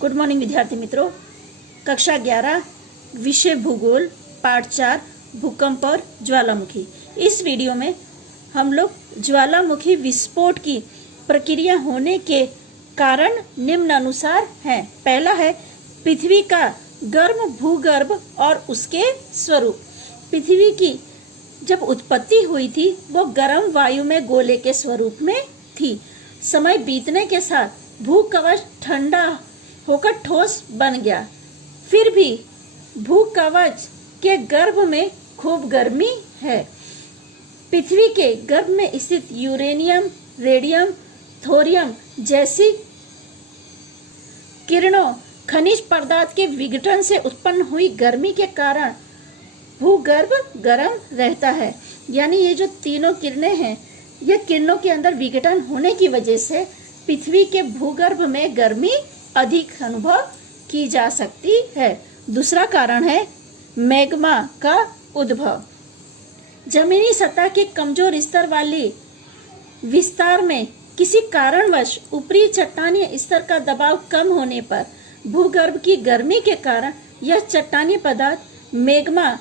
Good morning विद्यार्थी मित्रों। कक्षा 11 विषय भूगोल पाठ 4 भूकंप और ज्वालामुखी। इस वीडियो में हम लोग ज्वालामुखी विस्फोट की प्रक्रिया होने के कारण निम्नानुसार हैं। पहला है पृथ्वी का गर्म भूगर्भ और उसके स्वरूप। पृथ्वी की जब उत्पत्ति हुई थी वो गर्म वायु में गोले के स्वरूप में थी। समय बीतने के साथ भूकवच ठंडा होकर ठोस बन गया। फिर भी भूकवच के गर्भ में खूब गर्मी है। पृथ्वी के गर्भ में स्थित यूरेनियम, रेडियम, थोरियम जैसी किरणों खनिज पदार्थ के विघटन से उत्पन्न हुई गर्मी के कारण भूगर्भ गर्म रहता है। यानी ये जो तीनों किरणें हैं, ये किरणों के अंदर विघटन होने की वजह से पृथ्वी के भूगर्भ में गर्मी अधिक अनुभव की जा सकती है। दूसरा कारण है मैग्मा का उद्भव। जमीनी सतह के कमजोर स्तर वाली विस्तार में किसी कारणवश ऊपरी चट्टानी स्तर का दबाव कम होने पर भूगर्भ की गर्मी के कारण यह चट्टानी पदार्थ मैग्मा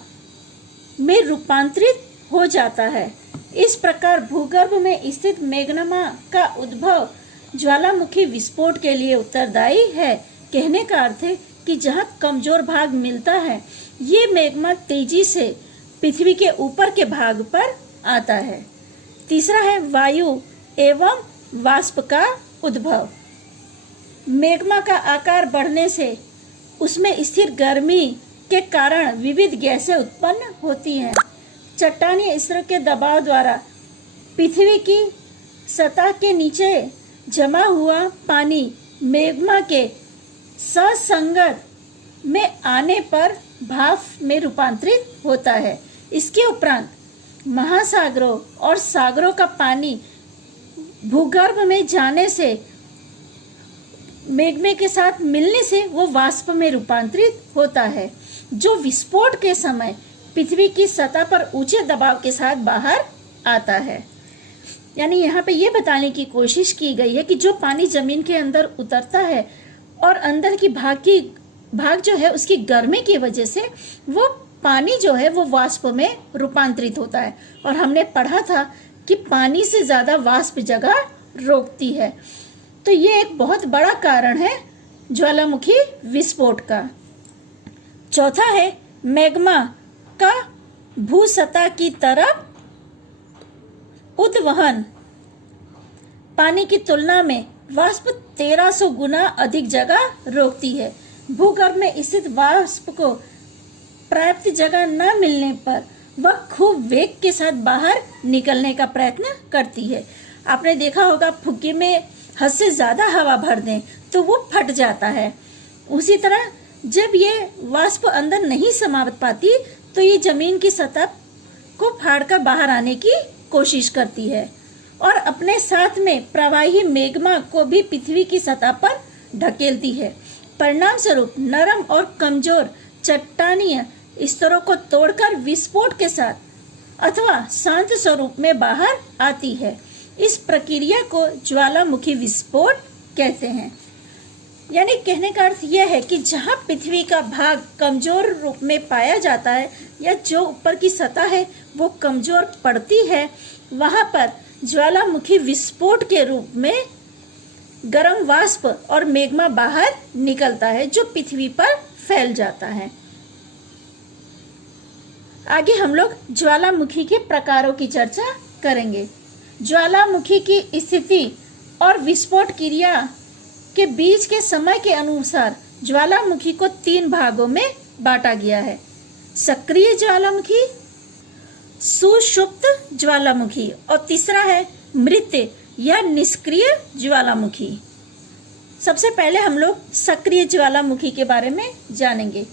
में रूपांतरित हो जाता है। इस प्रकार भूगर्भ में स्थित मैग्मा का उद्भव ज्वालामुखी विस्फोट के लिए उत्तरदायी है। कहने का अर्थ है कि जहाँ कमजोर भाग मिलता है, ये मैग्मा तेजी से पृथ्वी के ऊपर के भाग पर आता है। तीसरा है वायु एवं वाष्प का उद्भव। मैग्मा का आकार बढ़ने से उसमें स्थिर गर्मी के कारण विविध गैसें उत्पन्न होती हैं। चट्टानी स्तर के दबाव द्वारा पृथ्वी की सतह के नीचे जमा हुआ पानी मैग्मा के ससंगत में आने पर भाप में रूपांतरित होता है। इसके उपरांत महासागरों और सागरों का पानी भूगर्भ में जाने से मैग्मा के साथ मिलने से वो वाष्प में रूपांतरित होता है, जो विस्फोट के समय पृथ्वी की सतह पर ऊंचे दबाव के साथ बाहर आता है। यानी यहाँ पे ये बताने की कोशिश की गई है कि जो पानी जमीन के अंदर उतरता है और अंदर की भाग जो है उसकी गर्मी की वजह से वो पानी जो है वो वाष्प में रूपांतरित होता है। और हमने पढ़ा था कि पानी से ज्यादा वाष्प जगह रोकती है। तो ये एक बहुत बड़ा कारण है ज्वालामुखी विस्फोट का। चौथा है मैग्मा का भू सतह की तरफ उद्वहन। पानी की तुलना में वाष्प 1300 गुना अधिक जगह रोकती है। भूगर्भ में स्थित वाष्प को पर्याप्त जगह न मिलने पर वह खूब वेग के साथ बाहर निकलने का प्रयत्न करती है। आपने देखा होगा फुग्गे में हद से ज्यादा हवा भर दें तो वो फट जाता है। उसी तरह जब ये वाष्प अंदर नहीं समा पाती तो ये जमीन की सतह को फाड़कर बाहर आने की कोशिश करती है और अपने साथ में प्रवाही मैग्मा को भी पृथ्वी की सतह पर ढकेलती है। परिणाम स्वरूप नरम और कमजोर चट्टानीय स्तरों को तोड़कर विस्फोट के साथ अथवा शांत स्वरूप में बाहर आती है। इस प्रक्रिया को ज्वालामुखी विस्फोट कहते हैं। यानी कहने का अर्थ यह है कि जहाँ पृथ्वी का भाग कमजोर रूप में पाया जाता है या जो ऊपर की सतह है वो कमजोर पड़ती है, वहां पर ज्वालामुखी विस्फोट के रूप में गर्म वाष्प और मैग्मा बाहर निकलता है, जो पृथ्वी पर फैल जाता है। आगे हम लोग ज्वालामुखी के प्रकारों की चर्चा करेंगे। ज्वालामुखी की स्थिति और विस्फोट क्रिया के बीच के समय के अनुसार ज्वालामुखी को 3 भागों में बांटा गया है। सक्रिय ज्वालामुखी, सुषुप्त ज्वालामुखी और तीसरा है मृत या निष्क्रिय ज्वालामुखी। सबसे पहले हम लोग सक्रिय ज्वालामुखी के बारे में जानेंगे।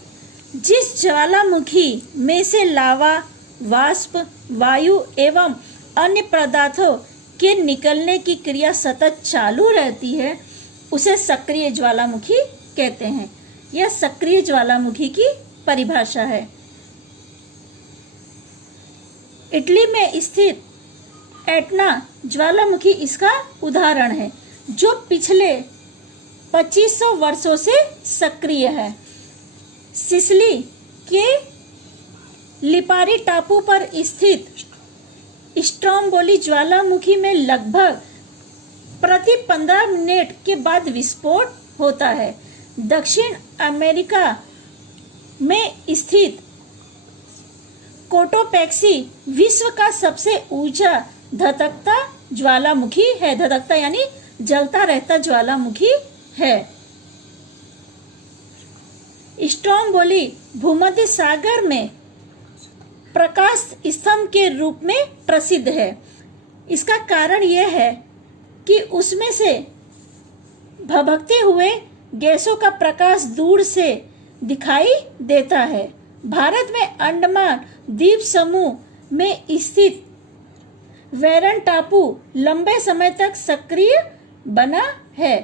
जिस ज्वालामुखी में से लावा, वाष्प, वायु एवं अन्य पदार्थों के निकलने की क्रिया सतत चालू रहती है, उसे सक्रिय ज्वालामुखी कहते हैं। यह सक्रिय ज्वालामुखी की परिभाषा है। इटली में स्थित एटना ज्वालामुखी इसका उदाहरण है, जो पिछले 2500 वर्षों से सक्रिय है। सिसिली के लिपारी टापू पर स्थित स्ट्रोम्बोली ज्वालामुखी में लगभग प्रति 15 मिनट के बाद विस्फोट होता है। दक्षिण अमेरिका में स्थित कोटोपैक्सी विश्व का सबसे ऊंचा धधकता ज्वालामुखी है। धधकता यानी जलता रहता ज्वालामुखी है। स्ट्रोम्बोली भूमध्य सागर में प्रकाश स्तंभ के रूप में प्रसिद्ध है। इसका कारण यह है कि उसमें से भभकते हुए गैसों का प्रकाश दूर से दिखाई देता है। भारत में अंडमान द्वीप समूह में स्थित वेरन टापू लंबे समय तक सक्रिय बना है।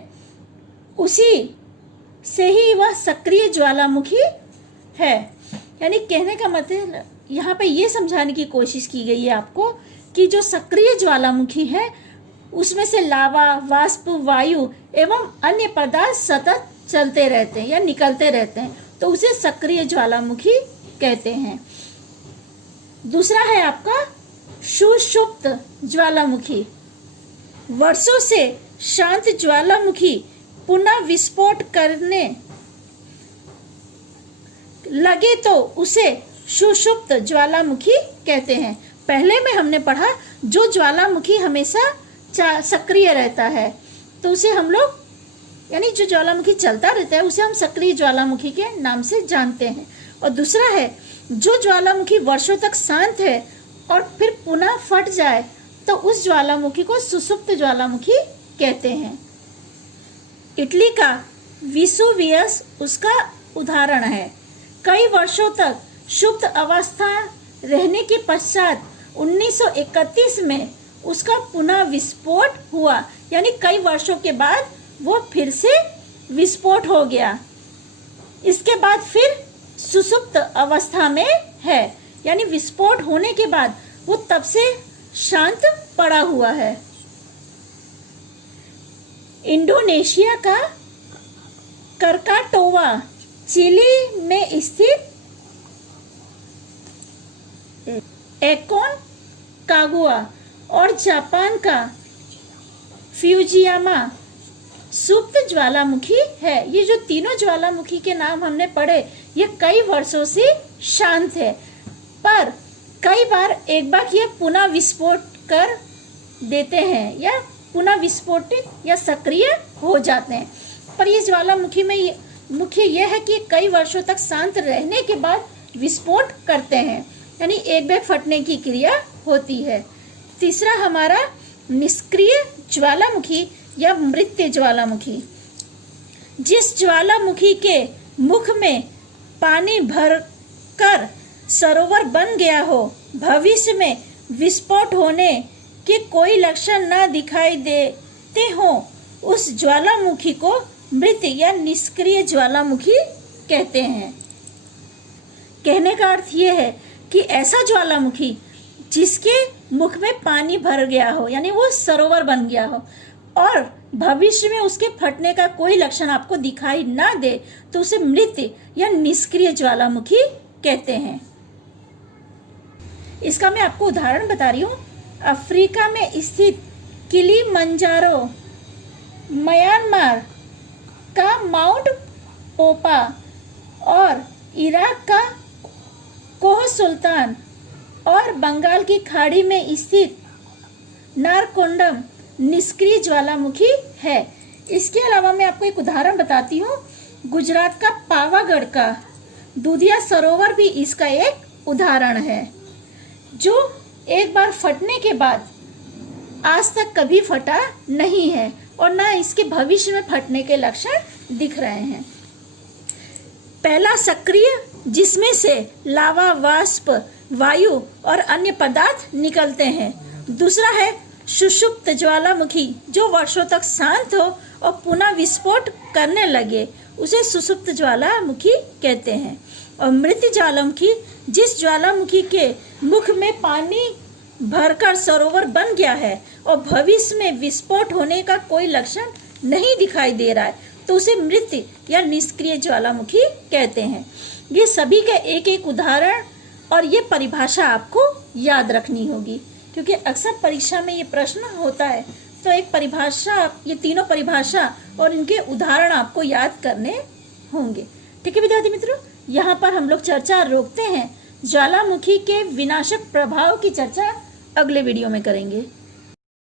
उसी से ही वह सक्रिय ज्वालामुखी है। यानी कहने का मतलब यहाँ पे ये समझाने की कोशिश की गई है आपको कि जो सक्रिय ज्वालामुखी है उसमें से लावा, वाष्प, वायु एवं अन्य पदार्थ सतत चलते रहते हैं या निकलते रहते हैं, तो उसे सक्रिय ज्वालामुखी कहते हैं। दूसरा है आपका सुषुप्त ज्वालामुखी। वर्षों से शांत ज्वालामुखी पुनः विस्फोट करने लगे तो उसे सुषुप्त ज्वालामुखी कहते हैं। पहले में हमने पढ़ा जो ज्वालामुखी हमेशा सक्रिय रहता है तो उसे हम लोग यानी जो ज्वालामुखी चलता रहता है उसे हम सक्रिय ज्वालामुखी के नाम से जानते हैं। और दूसरा है जो ज्वालामुखी वर्षों तक शांत है और फिर पुनः फट जाए तो उस ज्वालामुखी को सुषुप्त ज्वालामुखी कहते हैं। इटली का विसुवियस उसका उदाहरण है। कई वर्षों तक सुप्त अवस्था रहने के पश्चात 1931 में उसका पुनः विस्फोट हुआ। यानी कई वर्षों के बाद वो फिर से विस्फोट हो गया। इसके बाद फिर सुसुप्त अवस्था में है। यानी विस्फोट होने के बाद वो तब से शांत पड़ा हुआ है। इंडोनेशिया का करकाटोवा, चिली में स्थित एकोन कागुआ और जापान का फ्यूजियामा सुप्त ज्वालामुखी है। ये जो तीनों ज्वालामुखी के नाम हमने पढ़े ये कई वर्षों से शांत है, पर कई बार एक बार ये पुनः विस्फोट कर देते हैं या पुनः विस्फोटित या सक्रिय हो जाते हैं। पर ये ज्वालामुखी में मुख्य यह है कि कई वर्षों तक शांत रहने के बाद विस्फोट करते हैं, यानी एक बार फटने की क्रिया होती है। तीसरा हमारा निष्क्रिय ज्वालामुखी या मृत ज्वालामुखी। जिस ज्वालामुखी के मुख में पानी भरकर सरोवर बन गया हो, भविष्य में विस्फोट होने के कोई लक्षण न दिखाई देते हो, उस ज्वालामुखी को मृत या निष्क्रिय ज्वालामुखी कहते हैं। कहने का अर्थ यह है कि ऐसा ज्वालामुखी जिसके मुख में पानी भर गया हो, यानी वो सरोवर बन गया हो और भविष्य में उसके फटने का कोई लक्षण आपको दिखाई ना दे, तो उसे मृत या निष्क्रिय ज्वालामुखी कहते हैं। इसका मैं आपको उदाहरण बता रही हूँ। अफ्रीका में स्थित किलिमंजारो, म्यांमार का माउंट पोपा और इराक का कोह सुल्तान और बंगाल की खाड़ी में स्थित नारकोंडम निष्क्रिय ज्वालामुखी है। इसके अलावा मैं आपको एक उदाहरण बताती हूँ। गुजरात का पावागढ़ का दूधिया सरोवर भी इसका एक उदाहरण है, जो एक बार फटने के बाद आज तक कभी फटा नहीं है और ना इसके भविष्य में फटने के लक्षण दिख रहे हैं। पहला सक्रिय, जिसमें से लावा, वाष्प, वायु और अन्य पदार्थ निकलते हैं। दूसरा है सुषुप्त ज्वालामुखी, जो वर्षों तक शांत हो और पुनः विस्फोट करने लगे, उसे सुषुप्त ज्वालामुखी कहते हैं। और मृत ज्वालामुखी, जिस ज्वालामुखी के मुख में पानी भरकर सरोवर बन गया है और भविष्य में विस्फोट होने का कोई लक्षण नहीं दिखाई दे रहा है, तो उसे मृत या निष्क्रिय ज्वालामुखी कहते हैं। ये सभी का एक एक उदाहरण और ये परिभाषा आपको याद रखनी होगी, क्योंकि अक्सर परीक्षा में ये प्रश्न होता है। तो एक परिभाषा, ये तीनों परिभाषा और इनके उदाहरण आपको याद करने होंगे। ठीक है विद्यार्थी मित्रों, यहाँ पर हम लोग चर्चा रोकते हैं। ज्वालामुखी के विनाशक प्रभाव की चर्चा अगले वीडियो में करेंगे।